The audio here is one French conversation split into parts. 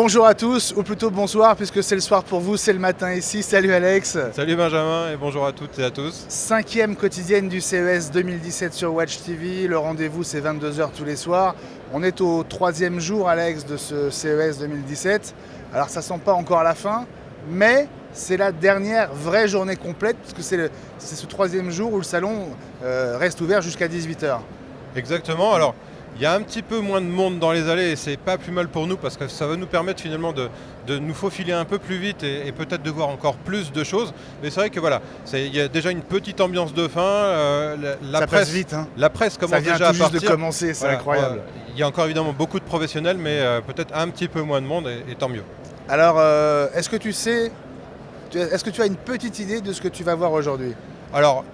Bonjour à tous, ou plutôt bonsoir, puisque c'est le soir pour vous, c'est le matin ici. Salut Alex. Salut Benjamin et bonjour à toutes et à tous. 5e quotidienne du CES 2017 sur Watch TV. Le rendez-vous, c'est 22h tous les soirs. On est au 3e jour, Alex, de ce CES 2017. Alors ça sent pas encore la fin, mais c'est la dernière vraie journée complète, puisque c'est ce 3e jour où le salon reste ouvert jusqu'à 18h. Exactement, alors il y a un petit peu moins de monde dans les allées et c'est pas plus mal pour nous parce que ça va nous permettre finalement de nous faufiler un peu plus vite et peut-être de voir encore plus de choses. Mais c'est vrai que voilà, il y a déjà une petite ambiance de fin. Ça passe vite, hein. La presse commence déjà à Ça vient tout partir. juste de commencer, c'est incroyable. Il y a encore évidemment beaucoup de professionnels, mais peut-être un petit peu moins de monde et tant mieux. Alors, est-ce que tu as une petite idée de ce que tu vas voir aujourd'hui ? Alors,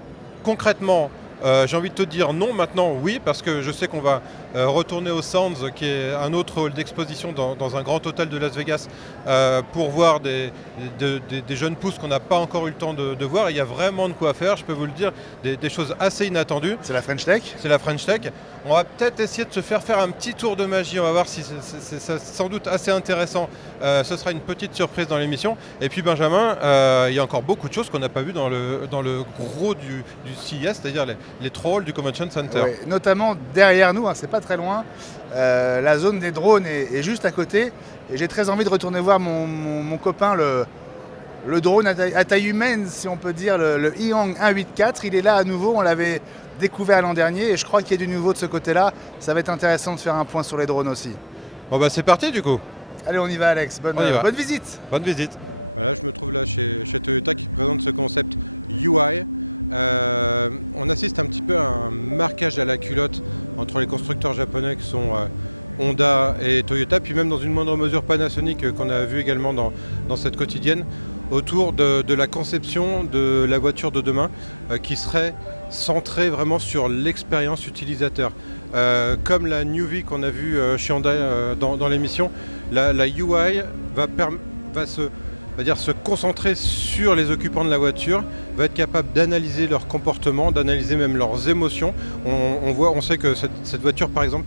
concrètement, j'ai envie de te dire non maintenant, oui, parce que je sais qu'on va retourner au Sands, qui est un autre hall d'exposition dans un grand hôtel de Las Vegas, pour voir des jeunes pousses qu'on n'a pas encore eu le temps de voir. Il y a vraiment de quoi faire, je peux vous le dire, des choses assez inattendues. C'est la French Tech ? C'est la French Tech. On va peut-être essayer de se faire un petit tour de magie, on va voir si c'est sans doute assez intéressant. Ce sera une petite surprise dans l'émission. Et puis Benjamin, il y a encore beaucoup de choses qu'on n'a pas vues dans le gros du CES, c'est-à-dire les 3 halls du Convention Center. Oui, notamment derrière nous, hein, c'est pas très loin, la zone des drones est juste à côté. Et j'ai très envie de retourner voir mon copain, le drone à taille humaine, si on peut dire, le Hyang 184. Il est là à nouveau, on l'avait découvert l'an dernier et je crois qu'il y a du nouveau de ce côté-là. Ça va être intéressant de faire un point sur les drones aussi. Bon bah c'est parti du coup. Allez, on y va Alex, bonne visite. Bonne visite. Voilà, je me trouve là chez Toyota qui présente ce concept UI. On assiste un petit peu à un marquage à la culotte entre les constructeurs japonais qui sont Honda et Toyota, puis même dans une moindre mesure Panasonic qu'on a vu également dans cette quotidienne, autour de la conception de la voiture de demain qui serait centrée vraiment sur l'expérience utilisateur. Comme la New V qu'on a vue chez Honda dans l'émission, la UI va se concentrer sur les occupants de la voiture, va être capable d'analyser leur comportement, d'analyser même leurs émotions. On sait que cette voiture, par exemple,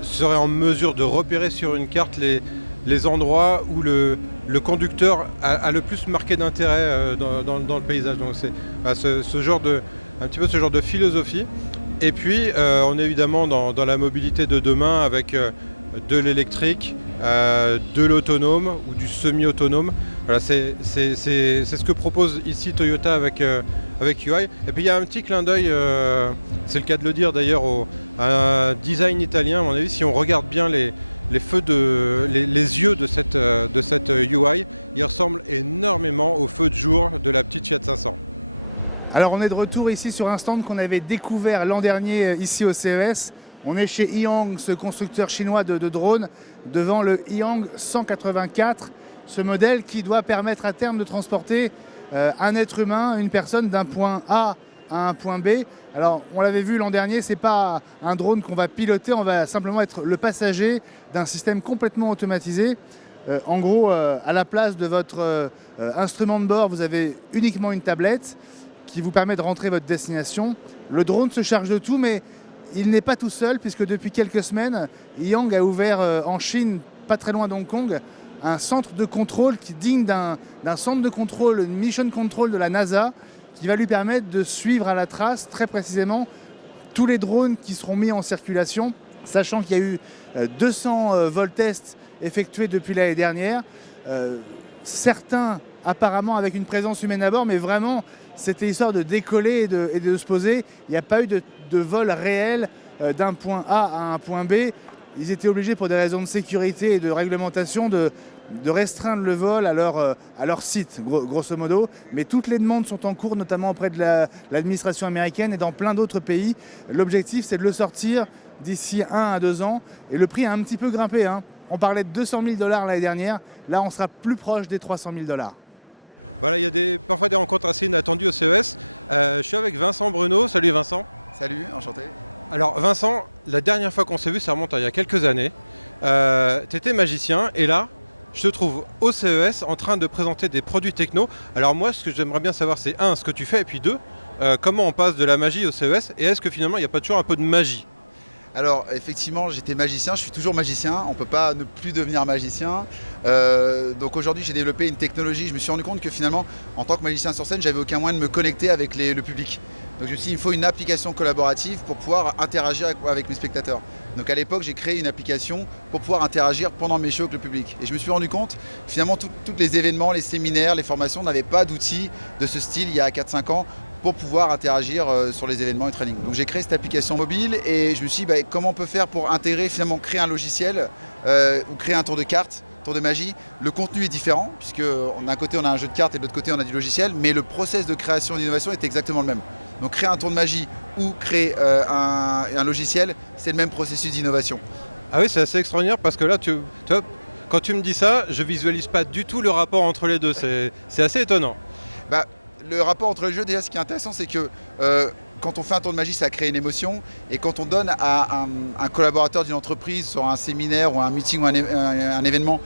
serait en mesure de repérer sur une carte les endroits où le conducteur a le plus marqué d'intérêt dans le paysage. Donc c'est ce genre de philosophie. Et puis on est évidemment dans la mobilité de demain avec de l'électrique, de l'autonome ou du semi-autonome. Voilà, c'est ce que propose ici Toyota avec UI. Et puis il y a un petit clin d'œil, c'est le cas de le dire d'ailleurs, à un design italien. À mon avis, si on regarde bien les yeux de cette UI, ils ressemblent énormément aux feux de jour de la petite Fiat 500. Alors on est de retour ici sur un stand qu'on avait découvert l'an dernier ici au CES. On est chez Hyang, ce constructeur chinois de drones, devant le Hyang 184, ce modèle qui doit permettre à terme de transporter un être humain, une personne d'un point A à un point B. Alors on l'avait vu l'an dernier, c'est pas un drone qu'on va piloter, on va simplement être le passager d'un système complètement automatisé. En gros, à la place de votre instrument de bord, vous avez uniquement une tablette qui vous permet de rentrer votre destination. Le drone se charge de tout, mais il n'est pas tout seul, puisque depuis quelques semaines, Hyang a ouvert en Chine, pas très loin d'Hong Kong, un centre de contrôle qui digne d'un centre de contrôle, une mission control de la NASA, qui va lui permettre de suivre à la trace très précisément tous les drones qui seront mis en circulation, sachant qu'il y a eu 200 vol tests effectués depuis l'année dernière. Certains apparemment avec une présence humaine à bord, mais vraiment c'était histoire de décoller et de se poser. Il n'y a pas eu de vol réel d'un point A à un point B. Ils étaient obligés pour des raisons de sécurité et de réglementation de restreindre le vol à leur site, grosso modo. Mais toutes les demandes sont en cours, notamment auprès de l'administration américaine et dans plein d'autres pays. L'objectif, c'est de le sortir d'ici 1 à 2 ans. Et le prix a un petit peu grimpé, hein. On parlait de 200 000 $ l'année dernière. Là, on sera plus proche des 300 000 $. Voilà, il y a parfois des rencontres assez inattendues au CES. Je suis avec Vincent Bruno. Salut Vincent. Salut, enchanté. Alors Vincent, la dernière fois qu'on s'est vu, ça remonte à il y a quelques années. Tu étais magicien et là, je te trouve au CES en train de présenter des produits techno. Alors moi, ce que j'aimerais bien savoir, c'est 1, ce que tu fais, et puis 2, comment on passe de la magie au CES, et est-ce que finalement, il n'y a pas toujours un peu de magie ? Alors effectivement, j'étais magicien, je suis toujours magicien, on ne peut pas ne plus devenir magicien. Donc aujourd'hui j'ai développé une technologie, je me suis rendu compte que finalement en tant que magicien sur scène, j'avais aucun moyen de me connecter avec le public. Donc je me suis dit il faut une application collaborative pour pouvoir interagir avec mes spectateurs. Donc à l'époque j'ai créé une application pour pouvoir interagir pendant mes shows avec le public. Et je me suis rendu compte finalement tous les événements, les séminaires, les formations n'avaient pas d'outils de ce style il y a 4-5 ans pour pouvoir interagir sur les événements et training. Donc j'ai créé cette application mobile et je me suis dit comment on peut faire pour intégrer, finalement créer un logiciel ou créer un tour de cartes, tour de magie. Le contenu est différent puisque d'un côté on a un jeu de cartes et de l'autre côté on a du logiciel, mais le process de création et d'innovation est exactement le même. Donc créer un tour de magie ou créer un logiciel, c'est le même processus d'innovation. Ah oui, c'est assez extraordinaire parce que là, tu vois, quand tu me dis ça, je visualise pas du tout le rapport entre les deux. C'est assez étonnant. Le rapport entre les jeux, déjà, ce qui est intéressant, c'est que quand on fait un tour de magie, ça crée une émotion. Et quand on donne à un collaborateur d'une entreprise, sur un séminaire ou un meeting ou un événement,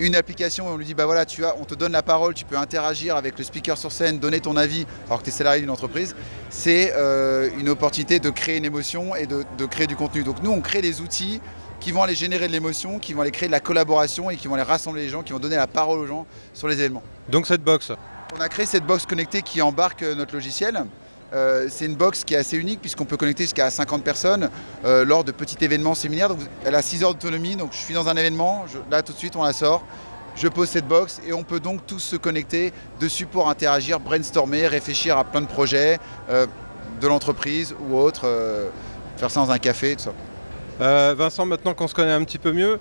une application et on lui dit voilà, on te donne la parole, tu peux interagir avec le speaker sur scène, donner ton avis alors que tu es salarié d'une entreprise, c'est une opportunité de créer une émotion et de créer du contenu. Donc nous, on crée des outils qui vont aller générer de l'émotion, qui vont aller créer de la collaboration et qui vont aller rassembler les gens, qui vont donner la parole aux gens sur les événements. Donc cette box. On a créé cette box connectée qui embarque notre logiciel. C'est une box qui est assez unique puisqu'on peut connecter jusqu'à 50 personnes lors de petits événements séminaires. Donc, elle a 6 heures d'autonomie, donc je suis dans un événement, là tout de suite on la sort, je pose cette box et on peut donc tous se connecter dessus pour interagir, brainstormer, réfléchir à plein de projets de l'entreprise ou autre, faire ça dans un café, tout ça. Vincent, maintenant qu'on se connaît un petit peu mieux,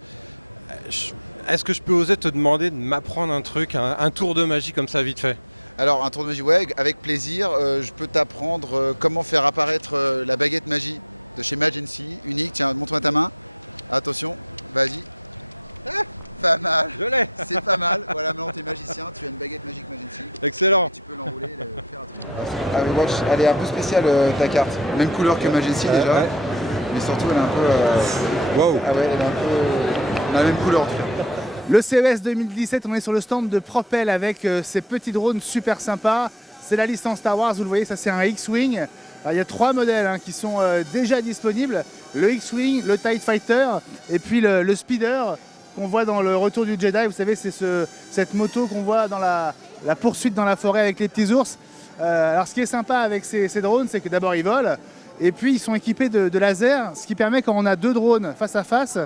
est-ce que je peux oser te demander de m'apprendre un truc, un tour de magie comme ça vite fait? Alors un tour de magie, ouais, avec plaisir. Je peux t'apprendre comment faire apparaître la baguette magie de chez Magency, unique. Tiens, montre-moi ta main. Attention, vas-y. Pas mal. Je l'ai. C'est pas mal. Voilà, maintenant t'es magicien, tu as une baguette magique Magency. Excellent. Et tu peux l'enrouler, le faire à tout le monde. Ah oui, watch, elle est un peu spéciale ta carte. Même couleur que Magency déjà, mais surtout elle est un peu. Wow. Ah ouais, elle est un peu. La même couleur en tout cas. Le CES 2017, on est sur le stand de Propel avec ces petits drones super sympas. C'est la licence Star Wars, vous le voyez, ça c'est un X-Wing. Il y a 3 modèles qui sont déjà disponibles. Le X-Wing, le TIE Fighter et puis le Speeder qu'on voit dans le Retour du Jedi. Vous savez, c'est cette moto qu'on voit dans la poursuite dans la forêt avec les petits ours. Alors ce qui est sympa avec ces drones, c'est que d'abord ils volent et puis ils sont équipés de lasers, ce qui permet quand on a 2 drones face à face,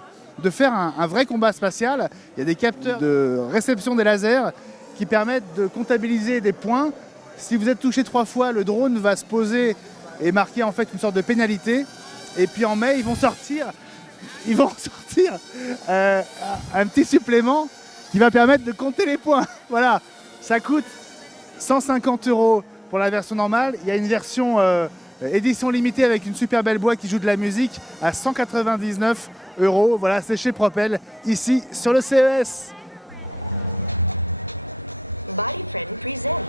de faire un vrai combat spatial. Il y a des capteurs de réception des lasers qui permettent de comptabiliser des points. Si vous êtes touché 3 fois, le drone va se poser et marquer en fait une sorte de pénalité. Et puis en mai, ils vont sortir un petit supplément qui va permettre de compter les points. Voilà, ça coûte 150 € pour la version normale. Il y a une version édition limitée avec une super belle boîte qui joue de la musique à 199 €. Voilà, c'est chez Propel, ici sur le CES.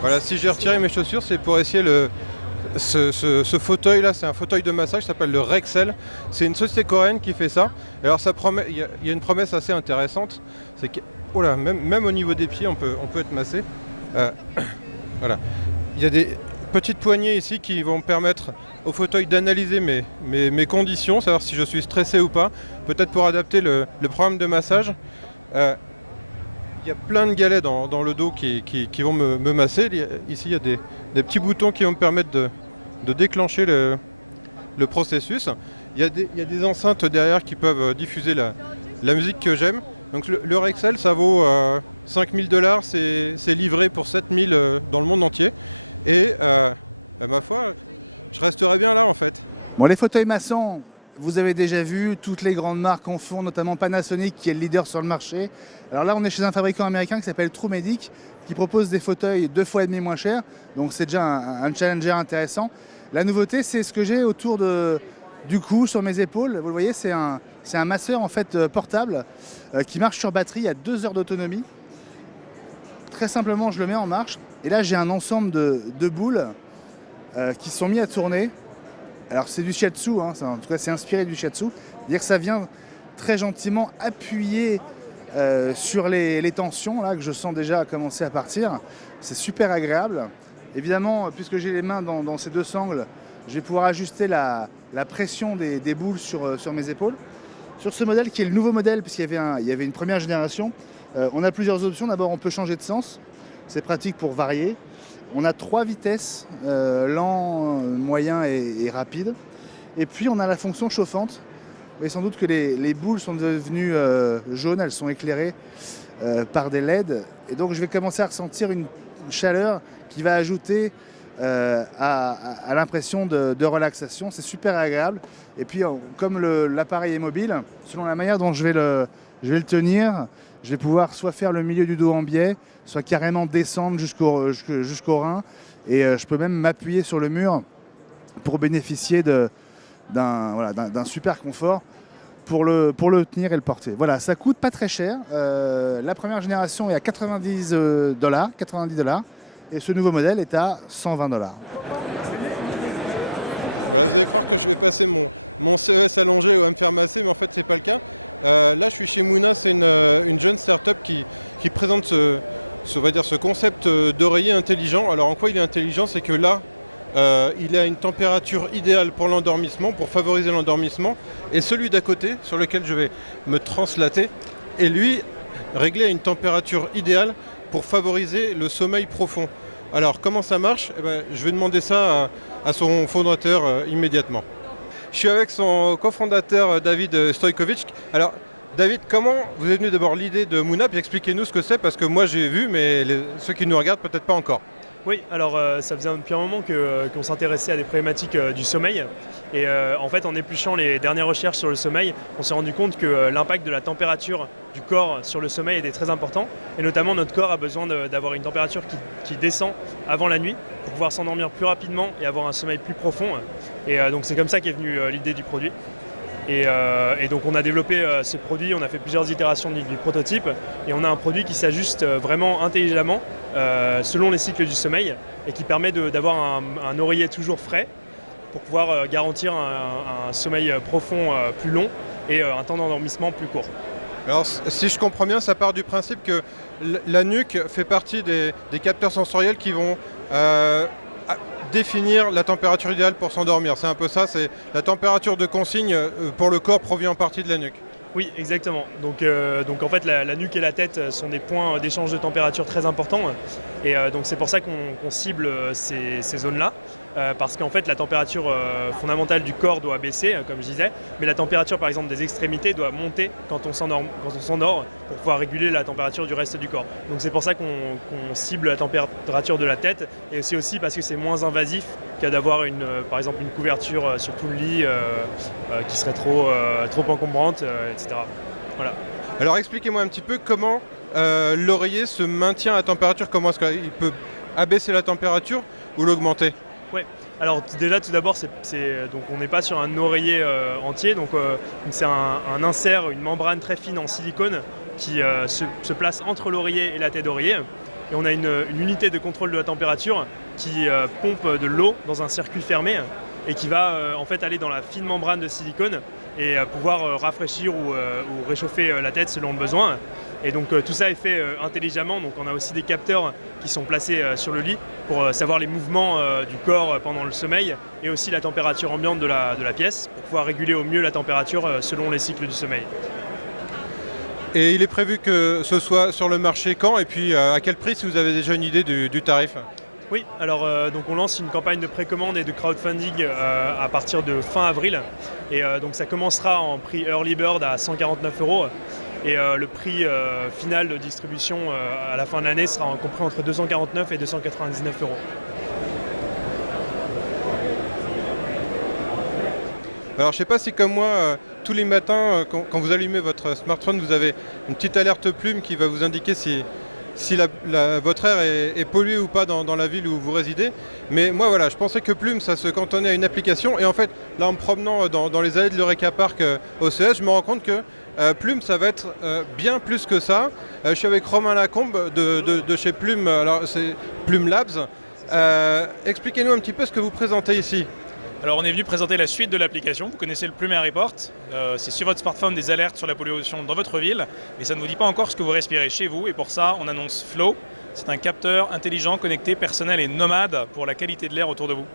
Voilà, si j'ai retiré mes chaussures, c'est pour essayer ce fauteuil là, c'est un fauteuil de massage, ça s'appelle le Rexel. C'est une société coréenne qui fait ça. Et alors ça promet, il y a une promesse assez intéressante, c'est que oh là, même au niveau des pieds, on peut être massé. Voilà, il y a des petites poignées ici qui vont permettre au fauteuil d'analyser mes conditions, savoir si je suis stressé ou pas, peut-être pour adapter le programme de massage. Il y a plein de galets dans le dos qui vont me masser. Ici, il y a des petits boutons qui vont me permettre de déclencher le processus. Il y a des enceintes derrière qui peuvent diffuser la musique que j'aime. Donc le Rexel, ça vaut 5 000 $, c'est livré pour 7 000 dans le monde entier. Et ma foi, je resterai bien là en fait. Bon, les fauteuils massants, vous avez déjà vu, toutes les grandes marques en font, notamment Panasonic qui est le leader sur le marché. Alors là, on est chez un fabricant américain qui s'appelle TrueMedic, qui propose des fauteuils 2,5 fois moins chers. Donc c'est déjà un challenger intéressant. La nouveauté, c'est ce que j'ai autour du cou, sur mes épaules. Vous le voyez, c'est un masseur en fait portable qui marche sur batterie à 2 heures d'autonomie. Très simplement, je le mets en marche. Et là, j'ai un ensemble de boules qui sont mis à tourner. Alors c'est du shiatsu, hein, en tout cas c'est inspiré du shiatsu. C'est-à-dire que ça vient très gentiment appuyer sur les tensions là, que je sens déjà commencer à partir. C'est super agréable. Évidemment, puisque j'ai les mains dans ces 2 sangles, je vais pouvoir ajuster la pression des boules sur mes épaules. Sur ce modèle qui est le nouveau modèle, puisqu'il y avait une première génération, on a plusieurs options. D'abord, on peut changer de sens. C'est pratique pour varier. On a 3 vitesses, lent, moyen et rapide. Et puis, on a la fonction chauffante. Vous voyez sans doute que les boules sont devenues jaunes, elles sont éclairées par des LED. Et donc, je vais commencer à ressentir une chaleur qui va ajouter à l'impression de relaxation. C'est super agréable. Et puis, comme l'appareil est mobile, selon la manière dont je vais le tenir, je vais pouvoir soit faire le milieu du dos en biais, soit carrément descendre jusqu'au rein. Et je peux même m'appuyer sur le mur pour bénéficier d'un super confort pour le tenir et le porter. Voilà, ça coûte pas très cher. La première génération est à $90, et ce nouveau modèle est à $120. Voilà, vous allez croire que je vais passer mon CES allongé ou à me faire masser, mais en fait c'est pas le cas. Là je suis chez Muna, c'est une jeune start-up qui présente ce concept d'oreiller intelligent. Alors en quoi il est intelligent? C'est que là, il a une température idéale pour l'endormissement, pour favoriser l'endormissement, et celui d'à côté, sur lequel je vais me translater, est lui réglé à une température idéale pour favoriser le sommeil profond. Alors comment ça marche? Je vais demander ça à son fondateur immédiatement. Je suis avec son cofondateur David Stojkovic. Alors David, comment vous êtes venu d'abord l'idée de Muna, puis expliquez-nous ce que c'est, parce que moi j'ai vu, mais ceux qui nous regardent peut-être pas encore. Oui, alors ça faisait depuis un moment qu'on s'intéressait à des problématiques du sommeil. Et en fait, en épluchant les dernières recherches sur le sommeil, on s'est rendu compte que l'impact de la température du corps sur le sommeil était très important. Et notamment, notre corps a besoin d'avoir une température qui descend avant la nuit pour pouvoir s'endormir plus rapidement et avoir un sommeil plus profond. Et donc c'est comme ça qu'est venue l'idée du produit. Et donc on a développé ce produit, on a fait plusieurs itérations du prototype et on a un produit qui s'ajuste vraiment intelligemment selon les cycles du sommeil et qui permet d'avoir un oreiller toujours frais pour pouvoir garantir un sommeil profond plus long et un temps d'endormissement plus court. Alors si je comprends bien, ça part du principe que la nuque fait partie des capteurs sensoriels qui vont définir la température idéale pour s'endormir. C'est un peu ça, c'est la température de consigne pour le corps provient en partie de la nuque. Oui, exactement. Donc en fait, la nuque et la tête sont des points d'échange de température très importants. Et donc c'est pour ça qu'on cible ces zones-là. Parce qu'en fait, la température fondamentale du corps doit baisser, comme je disais. Mais la température, par exemple, des extrémités doit monter quand on s'endort pour pouvoir réguler la température du reste du corps. Donc c'est pour ça qu'on cible la température de la tête. Et c'est aussi parce que c'est moins invasif qu'à d'avoir par exemple une couverture sur tout le lit qui serait trop encombrante, etc. Voilà. Alors expliquez-moi un petit peu comment l'oreiller se maintient à température, comment est-ce qu'il peut abaisser la température ou l'augmenter? Oui, alors déjà tout d'abord donc on n'est pas sur un oreiller entier, donc c'est un insert, une membrane très fine en silicone qui se place entre l'oreiller et la tête d'oreiller. Et on a une unité de contrôle de la température qui pompe de l'eau dans un circuit fermé et qui va en fait aller dans la fine membrane de silicone et pouvoir rafraîchir ou réchauffer la tête selon le besoin. Et donc tout ça est fait intelligemment, donc on a aussi des capteurs qui sont placés sur le lit pour savoir les mouvements du corps pendant le sommeil et aussi la température ambiante de la pièce pour pouvoir réguler au mieux la température selon les cycles du sommeil. Et il est prévu que ce soit sur le marché quand et puis à quel prix, si vous avez déjà une idée du tarif? Oui, alors donc on lance une campagne de précommande et de crowdfunding à partir de fin avril. Et donc ça commencera en prix Early Bird à 149 €. Et le prix final de distribution à la fin de l'année sera compris entre 249 et 299 €. Alors je ne sais pas si comme moi, tous les matins, quand vous allumez votre smartphone, vous avez une petite alerte plume qui va vous indiquer si votre air est pollué ou pas dans la ville où vous résidez. Mais moi voilà, je pensais que Plume ça se cantonnait à une application et en fait là en me promenant dans les allées de l'Eureka Park au CES, je me rends compte que Plume ça va être bien plus que ça. Je suis avec Romain Lacombe de chez Plume, alors c'est Plume Labs. Expliquez-nous un petit peu ce que vous présentez ici. Alors on est venu présenter la suite de l'application, vous connaissez le Plume Air Report, c'est sur votre smartphone des alertes sur la pollution dans votre ville, mais ça ne vous dit pas encore ce que vous respirez chez vous et pour ça on annonce Flow, c'est un capteur intelligent, connecté, personnel et nomade pour la qualité de l'air autour de vous.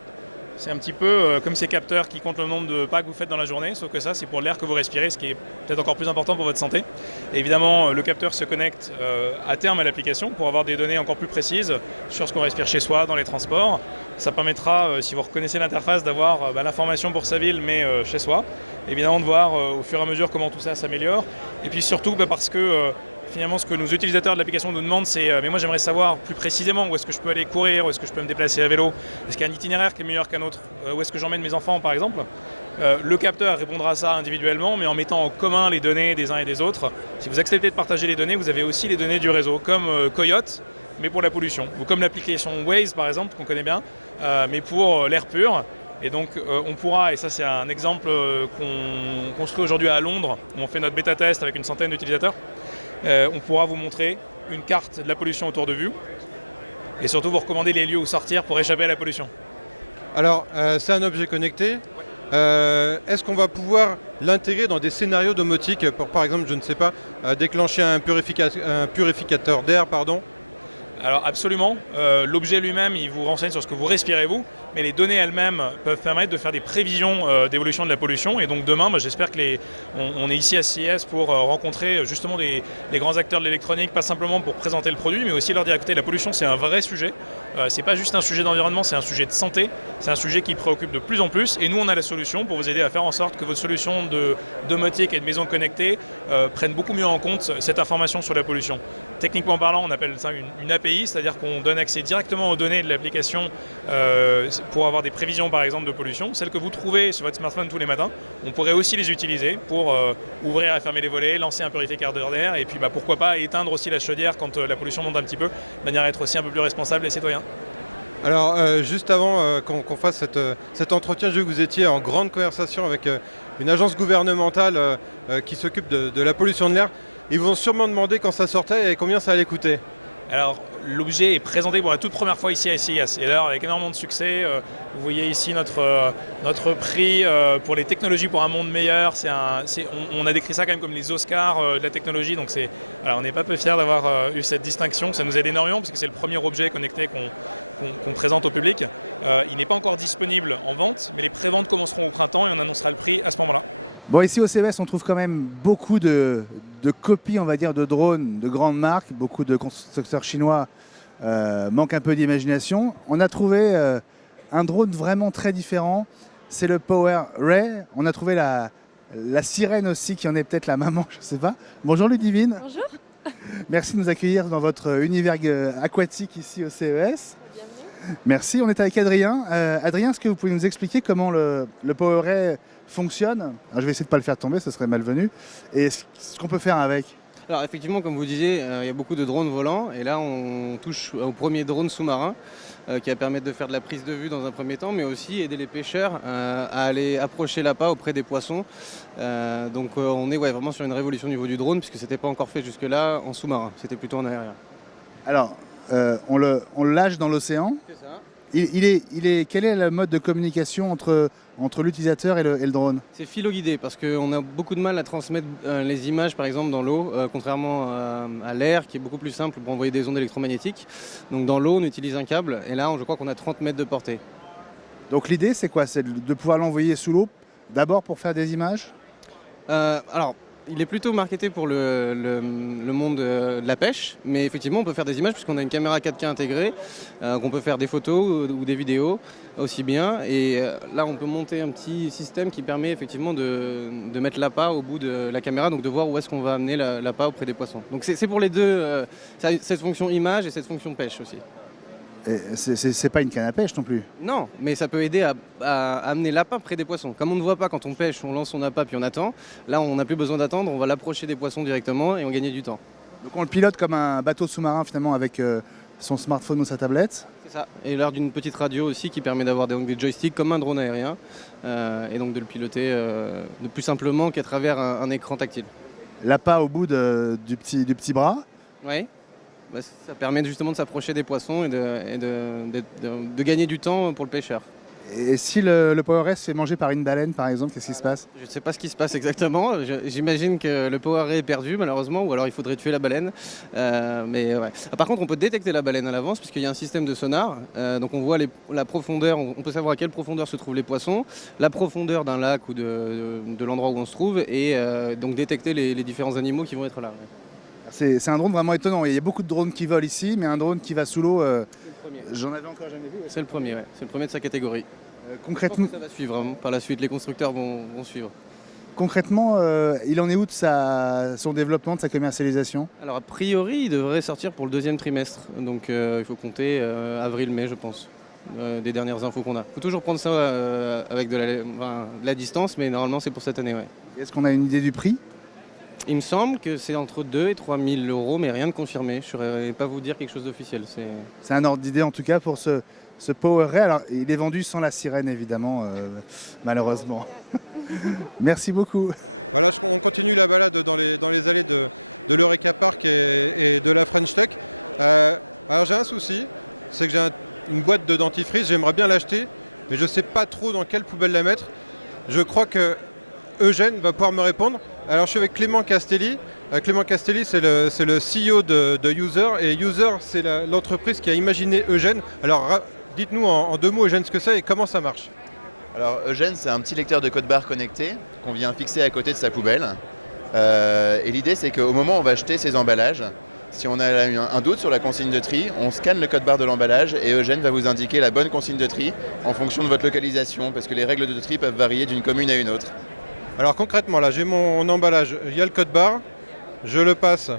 C'est un petit peu comme ces capteurs qui comptent le nombre de pas que vous faites dans la journée, sauf que ça, c'est pour l'air que vous respirez, ce qui est peut-être encore plus important pour votre santé. Et évidemment, le capteur se connecte à terme à l'application pour avoir des données encore plus précises sur ce qu'on respire chez soi, dans les transports. Ça permettra, si vous reconnaissez l'interface, d'avoir l'information pour sa ville, mais chez soi. Évidemment, de voir au fur et à mesure comment tout ça s'améliore. Et puis surtout, parce que finalement, ce que nos utilisateurs de l'application nous demandent, c'est mais moi j'aimerais savoir plus précisément où est-ce que je peux aller courir, où est-ce que je peux me déplacer à vélo, est-ce qu'il y a un itinéraire qui est meilleur qu'un autre, où est-ce que j'emmène mes enfants par exemple. Le capteur répondra à ça individuellement, mais en mettant en commun les données des uns et des autres. Si vous acceptez de partager les données, vous avez aussi les données du réseau, comme Coyote, mais pour la pollution, ou comme l'application Waze par exemple, qu'on connaît bien, mais pour l'air pur. Et donc on pourra, et ça c'est un exemple qu'on construit aujourd'hui à Londres, où on fait notre bêta-test avec une centaine d'utilisateurs, on pourra vous montrer une carte de la pollution autour de vous et surtout vous recommander les lieux où sortir pour échapper à la pollution. Alors, c'est un objet connecté. Est-ce qu'on va pouvoir l'intégrer dans des scénarios domotiques pour, par exemple, je ne sais pas, déclencher un purificateur d'air, pardon? Alors absolument, l'objet lui-même il vous renseigne sur ce que vous respirez vous, mais les données elles-mêmes peuvent permettre de faire des prévisions d'évolution de la pollution. Et donc demain, j'espère que on est ici à CES pour rencontrer justement les grands acteurs de l'électronique, pas simplement pour présenter le produit, mais aussi leur dire écoutez, la pollution c'est un vrai sujet, c'est pas juste un sujet d'environnement, c'est un sujet de santé, c'est un sujet qui préoccupe de plus en plus, et nous on a la solution pour vous aider à faire en sorte que votre solution de domotique et de maison connectée prenne beaucoup mieux en compte cette information sur la pollution. Techniquement parlant, on appelle ça une API, c'est-à-dire qu'on donne accès directement aux données de l'application pour avoir des prévisions par exemple de pollution, celles que vous trouvez sur votre smartphone tous les matins. On pourrait aussi les utiliser pour ouvrir et fermer les volets, lancer un purificateur d'air et puis pourquoi pas éteindre aussi la chaudière quand la pollution monte un petit peu, de manière à être aussi un peu plus responsable et citoyen. Alors, juste avant qu'on fasse cet entretien, j'ai vu que vous étiez en grande conversation avec une agence gouvernementale qui s'occupe de la pollution de l'air. Ils vont sûrement demander quand ça sortait et combien ça allait coûter. Alors, l'objet est présenté pour la toute première fois ici à CES, et d'ailleurs avec énormément de succès. Vous voyez ici notre prix pour les technologies pour un monde meilleur. On a décrit ça quand même comme les Oscars de la technologie, donc on n'est pas peu fiers d'avoir eu cette distinction. Ça nous aide énormément parce que c'est le premier objet connecté qu'on présente au public. Il n'est pas encore disponible en vente, mais les préventes commenceront au printemps et on annoncera le prix à ce moment-là. Bon, ici au CES, on trouve quand même beaucoup de copies, on va dire, de drones de grandes marques. Beaucoup de constructeurs chinois manquent un peu d'imagination. On a trouvé un drone vraiment très différent. C'est le PowerRay. On a trouvé la sirène aussi, qui en est peut-être la maman, je ne sais pas. Bonjour Ludivine. Bonjour. Merci de nous accueillir dans votre univers aquatique ici au CES. Bienvenue. Merci, on est avec Adrien. Adrien, est-ce que vous pouvez nous expliquer comment le PowerRay fonctionne? Alors, je vais essayer de ne pas le faire tomber, ce serait malvenu. Et ce qu'on peut faire avec? Alors effectivement, comme vous disiez, il y a beaucoup de drones volants. Et là, on touche au premier drone sous-marin qui va permettre de faire de la prise de vue dans un premier temps, mais aussi aider les pêcheurs à aller approcher l'appât auprès des poissons. Donc on est vraiment sur une révolution au niveau du drone, puisque ce n'était pas encore fait jusque-là en sous-marin, c'était plutôt en aérien. Alors, on le lâche dans l'océan. C'est ça. Quel est le mode de communication entre l'utilisateur et le drone? C'est philo-guidé parce qu'on a beaucoup de mal à transmettre les images par exemple dans l'eau, contrairement à l'air qui est beaucoup plus simple pour envoyer des ondes électromagnétiques. Donc dans l'eau on utilise un câble et là je crois qu'on a 30 mètres de portée. Donc l'idée c'est quoi? C'est de pouvoir l'envoyer sous l'eau d'abord pour faire des images? Alors il est plutôt marketé pour le monde de la pêche, mais effectivement on peut faire des images puisqu'on a une caméra 4K intégrée, qu'on peut faire des photos ou des vidéos aussi bien. Et là on peut monter un petit système qui permet effectivement de mettre l'appât au bout de la caméra, donc de voir où est-ce qu'on va amener l'appât auprès des poissons. Donc c'est pour les deux, cette fonction image et cette fonction pêche aussi. C'est pas une canne à pêche non plus. Non, mais ça peut aider à amener l'appât près des poissons. Comme on ne voit pas quand on pêche, on lance son appât puis on attend. Là, on n'a plus besoin d'attendre, on va l'approcher des poissons directement et on gagne du temps. Donc on le pilote comme un bateau sous-marin finalement avec son smartphone ou sa tablette. C'est ça. Et l'heure d'une petite radio aussi qui permet d'avoir des joysticks comme un drone aérien et donc de le piloter de plus simplement qu'à travers un écran tactile. L'appât au bout du petit bras. Oui. Ça permet justement de s'approcher des poissons et de gagner du temps pour le pêcheur. Et si le PowerRay se fait manger par une baleine, par exemple, qu'est-ce qui se passe? Je ne sais pas ce qui se passe exactement. J'imagine que le PowerRay est perdu malheureusement, ou alors il faudrait tuer la baleine. Mais ouais. Par contre, on peut détecter la baleine à l'avance puisqu'il y a un système de sonar. Donc on voit la profondeur, on peut savoir à quelle profondeur se trouvent les poissons, la profondeur d'un lac ou de l'endroit où on se trouve, et donc détecter les différents animaux qui vont être là. Ouais. C'est un drone vraiment étonnant. Il y a beaucoup de drones qui volent ici, mais un drone qui va sous l'eau, j'en avais encore jamais vu. C'est le premier, ouais. C'est le premier de sa catégorie. Concrètement, Ça va suivre hein. Par la suite, les constructeurs vont suivre. concrètement il en est où de son développement, de sa commercialisation? Alors a priori, il devrait sortir pour le deuxième trimestre. Donc il faut compter avril-mai, je pense. Des dernières infos qu'on a. Il faut toujours prendre ça avec de la distance, mais normalement c'est pour cette année. Ouais. Est-ce qu'on a une idée du prix? Il me semble que c'est entre 2 et 3 000 euros, mais rien de confirmé. Je ne saurais pas vous dire quelque chose d'officiel. C'est un ordre d'idée en tout cas pour ce PowerRay. Alors il est vendu sans la sirène évidemment, malheureusement. Merci beaucoup. Voilà, on continue la balade dans les allées de l'Eureka Park et de la French Tech. Alors j'ai un souci, c'est que j'ai une boîte de dentifrice, j'aimerais bien l'acheter, mais je ne sais pas trop dans quelle poubelle la mettre. Je crois que Eugène va pouvoir me répondre. Alors je suis avec Clément Castelli. Clément Castelli, c'est le CEO de User, et User, c'est l'entreprise qui a imaginé Eugène. Alors dites-nous en 2 mots, Eugène, ce que c'est et comment ça marche. Alors Eugène, c'est un petit lecteur de code barre connecté qu'on vient fixer à côté de sa poubelle. Et l'idée, c'est qu'au moment où on va jeter ses emballages, si on a un doute sur la consigne de tri, on scanne le code barre de l'emballage et Eugène va vous indiquer la bonne consigne de tri en fonction de votre localisation, parce que les règles de tri peuvent varier d'une commune à une autre. Alors concrètement, là, j'ai mon emballage, il y a le code barre, je le passe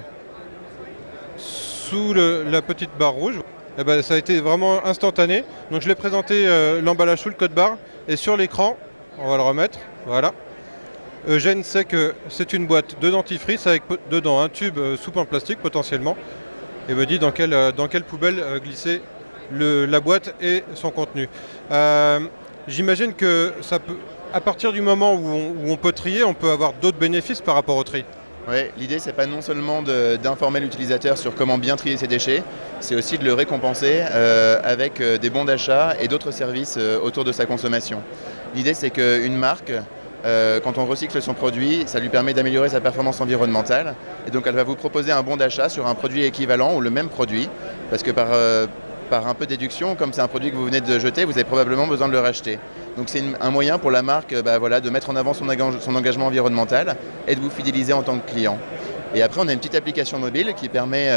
sous la petite barre rouge. Et ben, ça a été vraiment instantané. Donc je l'ai présenté l'emballage sous le code barre et sur l'écran, on va le remettre, voilà. Eugène sait que c'est une boîte de dentifrice avec dedans un tube soupe en plastique potentiellement et me dit dans quelle poubelle glisser la boîte et son contenu. J'imagine que ça peut, à partir du moment où on peut trier, on peut avoir d'autres bénéfices par rapport au tri. Oui, l'idée, c'est pas non seulement d'informer l'utilisateur sur comment bien trier ses déchets, c'est aussi de le récompenser avec des bons d'achat et d'autres services autour de sa consommation. L'idée, c'est qu'une marque, quand on recycle son produit, ça lui permet d'améliorer sa performance environnementale. Et donc, elle va vous proposer un bon d'achat sur un produit équivalent ou le même produit, parce que par un peu de déduction, comme c'est un produit que vous venez de jeter, vous avez probablement besoin de le racheter. Donc c'est un moyen pour la marque de mettre en avant son engagement environnemental et de vous fidéliser en tant que client. Et après, on a une petite application mobile qui permet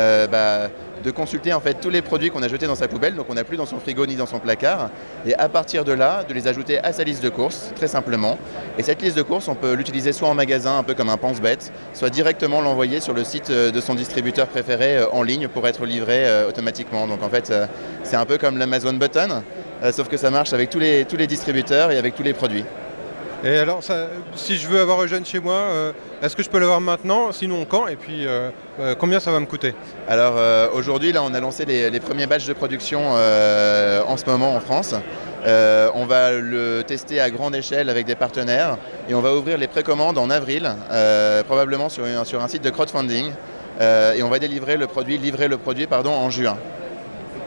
de consulter en fait tous les produits qu'on a jetés dans sa poubelle, donc on n'a plus dans son frigo ni dans son placard, et à partir de là, de les ajouter à sa liste de courses, très simplement. Et cette liste de courses, on peut l'utiliser soit en magasin, un peu comme un pense-bête, soit directement l'envoyer sur le site de son distributeur préféré en ligne pour être livré automatiquement. Donc en fait, c'est un peu comme l'Amazon Button, sauf que ça marche avec tous les distributeurs et avec tous les produits. Et alors, si je veux avoir Eugène chez moi, est-ce que je peux l'avoir maintenant? Sinon, quand? Et puis, combien ça va me coûter? Alors, aujourd'hui, là, on a lancé les premiers batchs de production en ce moment en France. On va le tester à grande échelle avec des partenaires et on va ouvrir les précommandes en avril, probablement sur un site de crowdfunding. Et on va livrer le produit en juin.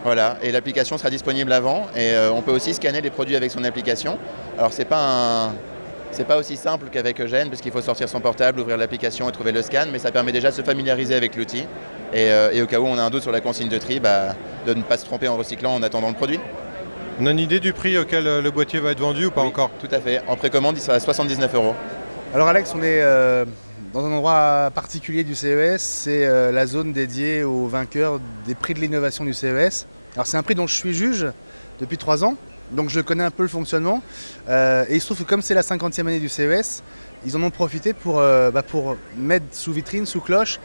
Voilà, et l'application sera disponible avant et on peut aussi scanner les produits avec son application. Alors, c'est pas aussi simple qu'avec Eugène, parce qu'il faut sortir son portable, ouvrir l'application et trouver le scan, mais ça permet déjà de se familiariser avec l'outil. Et au cas où on a un doute sur la consigne de tri, de ne pas se tromper en recyclant en attendant le produit. On a une idée du prix auquel le boîtier va être vendu ou pas? Oui, encore? Tout à fait. En précommande, il sera à 79 €. Alors Alex, on est dans un endroit particulier du CES, c'est la zone dédiée aux vainqueurs des prix de l'innovation du CES. Alors c'est un prix dont je suis juge depuis 3 ans. Donc je connais un peu le fonctionnement et il se trouve que comme c'est la 50e année du CES, ils en ont profité pour mettre sous vitrine, sous cloche,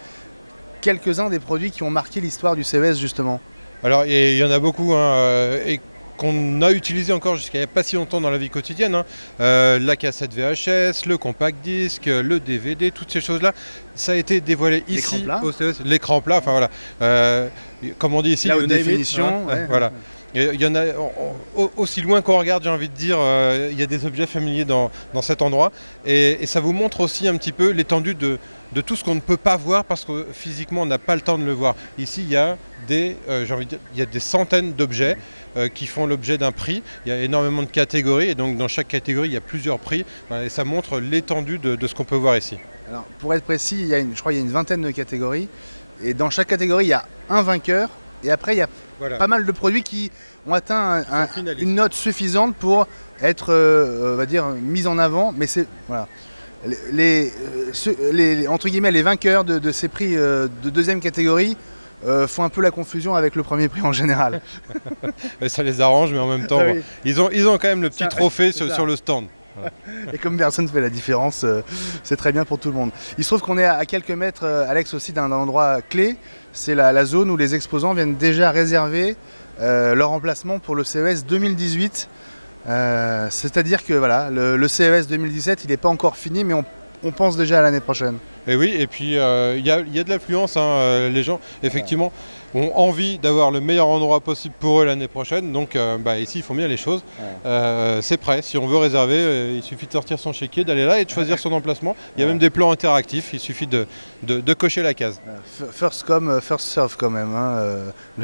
quelques-uns des produits qui ont marqué l'histoire du CES justement. Alors il y en a beaucoup et qu'on a utilisé encore jusqu'à il n'y a pas si longtemps dans la vie quotidienne. La cassette VHS, le compact disque, le DVD, toutes ces choses-là, ça a été dévoilé ici au CES. L'écran plat, enfin voilà. Comme on dit ici, la haute définition. Voilà. Et il y en a aussi loin qu'on regarde, j'ai envie de dire, il y a des objets familiers dans cet endroit. Et ça vous montre aussi un petit peu l'étendue de tout ce qu'on ne peut pas voir parce que physiquement on n'a pas le temps de le voir. Ici il y a j'ai envie de dire, il y a des centaines d'objets qui font l'objet d'un prix. Il y a énormément de catégories et donc dans chaque catégorie il y a plusieurs prix. Voilà, et ça montre l'étendue de ce qu'on peut voir ici. Alors, pour être précis, je crois qu'il y a une vingtaine de catégories. Et dans chaque catégorie, il y a un vainqueur. Et après, il y a pas mal de produits qui ont atteint une note suffisante pour être, on va dire, mis en avant. Mais c'est voilà. Entre guillemets, les vainqueurs de ces prix de deuxième catégorie font un peu la confusion avec le premier prix en général. Ça les arrange, mais en même temps, oui. Ils ont quand même le petit trophée sur le stand. Voilà. Et comme personne ne fait la différence, c'est très bien pour tout le monde. Il se trouve qu'on est à quelques mètres, Alex, aussi d'un endroit clé. C'est la zone où les exposants viennent déjà réserver leur emplacement pour le CES 2018. C'est-à-dire que voilà, le CES 2017, il n'est pas encore fini, mais on pense déjà à l'année prochaine. Et oui, et puis il y a de l'affluence. Les gens, effectivement, ont envie d'avoir le meilleur endroit possible pour eux l'année prochaine. Donc ici, ils font bien les choses. C'est prêt. Si on veut réserver, il suffit de sortir son chéquier, d'aller là et de choisir son emplacement. Il y a même des plans interactifs. Il suffit de cocher la case. First come, first serve quand même.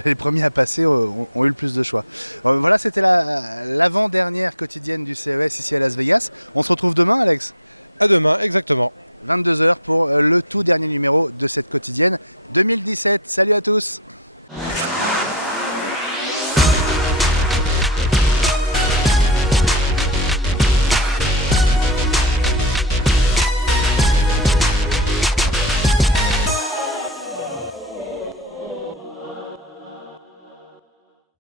Les premiers à passer ont eu le plus de choix. Voilà, c'était l'avant-dernière quotidienne du CES ici à Las Vegas. On se retrouve demain, Alex ? À demain, exactement. 22h pour le tout dernier numéro de cette quotidienne 2017. Salut à tous!